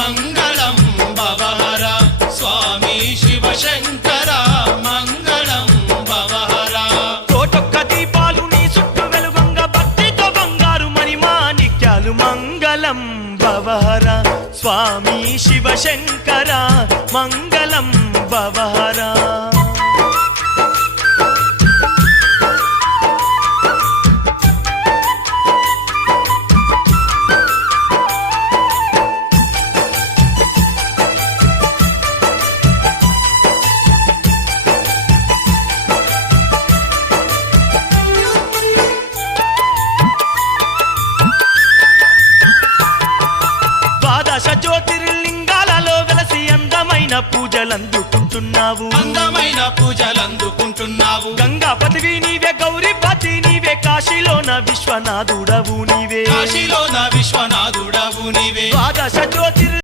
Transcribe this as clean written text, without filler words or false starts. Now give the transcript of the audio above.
మంగళం భవహర స్వామి శివశంకర మంగళం భవహర కోటొక్క దీపాలు నీ చుట్టూ వెలుగంగా భక్తితో బంగారు మణిమాణిక్యాలు మంగళం భవహర స్వామి శివశంకర మంగళం భవహర జ్యోతిర్లింగాలలో వెలసి అందమైన పూజలందుకుంటున్నావు అందమైన పూజలందుకుంటున్నావు గంగాపతివి నీవే గౌరీపతి నీవే కాశీలోన విశ్వనాథుడవు నీవే కాశీలోన విశ్వనాథుడవు నీవే ద్వాదశ జ్యోతిర్